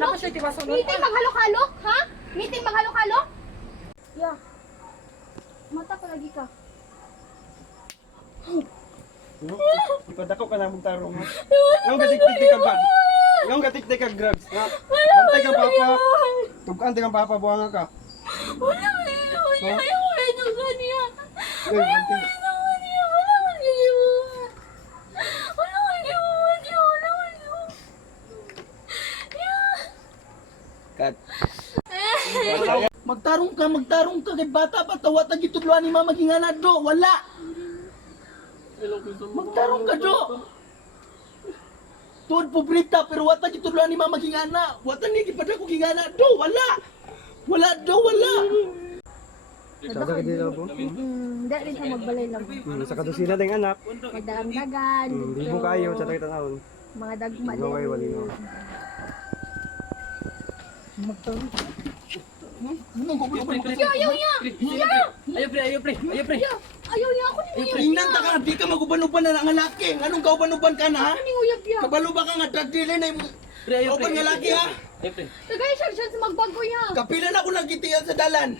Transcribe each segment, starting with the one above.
maghalo-halo? Meeting maghalo-halo? Ha? Meeting maghalo-halo? Ya. Mata ko lagi ka. Ipadako ka na mong tarong ha. Ngong gatik-tik ka ba? Ngong gatik-tik ka drugs ha. Bantay kang papa. Tugan kang papa buwanga ka. Wala nyo kanya. Uy, bantay. Kat. Magtarong ka kay bata pa tawa ta gitudloan ni mama gingana do, wala. Magtarong ka do. Tuod pobrita pero wata gitudloan ni mama gingana. Wata ni gipada ko gingana do, wala. Wala do, wala. Sada ka dito po. Hindi rin siya magbalay lang. Sa kadusina ding anak. Magdagan-dagan. Di mo kayo sa tayo tanawon. Mga dagma Ano kayo wali mo? Ayaw niya! Ayo pre. Ayaw niya ako ni Uyab Ingnan ta ka, di ka maguban-uban na nga laki. Anong kauban-uban ka na ha? Ako ni Uyab ya. Kabalo ba ka nga drug dealer na kauban nga laki ha? Tagay siya sa magbago niya. Kapila na ako nagitiyan sa dalan.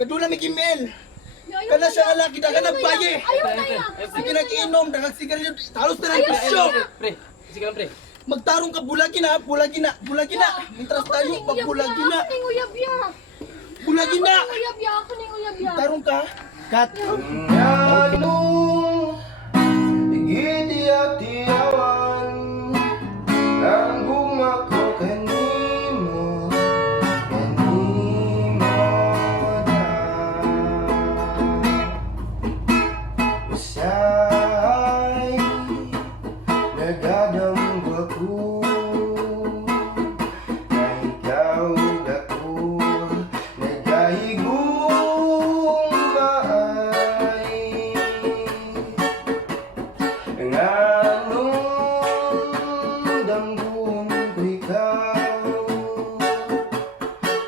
Kadula may kimel. Ayaw Kana na siya niya. nga laki, daga nagbaye. Ayaw na niya. Sige nag-inom, dagang sigarilyo, talos na ng presyo. Sige lang pre. Magtarong ka, bulagi na. Mintras tayo, pagbulagi na. Ako ni Uyab ya. Bulagi na. Ako ni Uyab ya. Ako ni Uyab ya. Tarong ka. Kat. Igitiyak-tiyawan ang gumako kanimo usay nagadamgo ko na ikaw ako nagahigong maay nganong damgon ko ikaw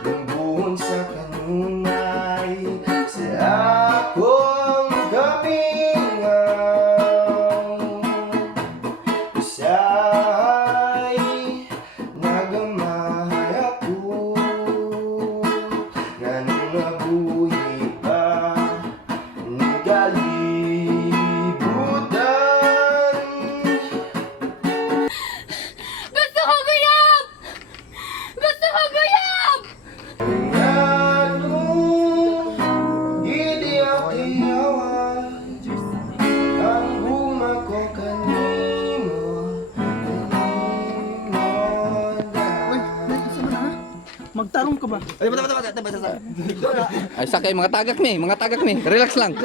lunggon sa kanunay sa akong kamingaw usay nagamay ako nganong nabuhi pa ng kalibutan. Gusto ko Uyab! Gusto ko Uyab! Yanong gitiyak-tiyawan ang gumako kanimo Magtarong ka ba? Ay, bata. Ay sakay mga tagak mi. Relax lang.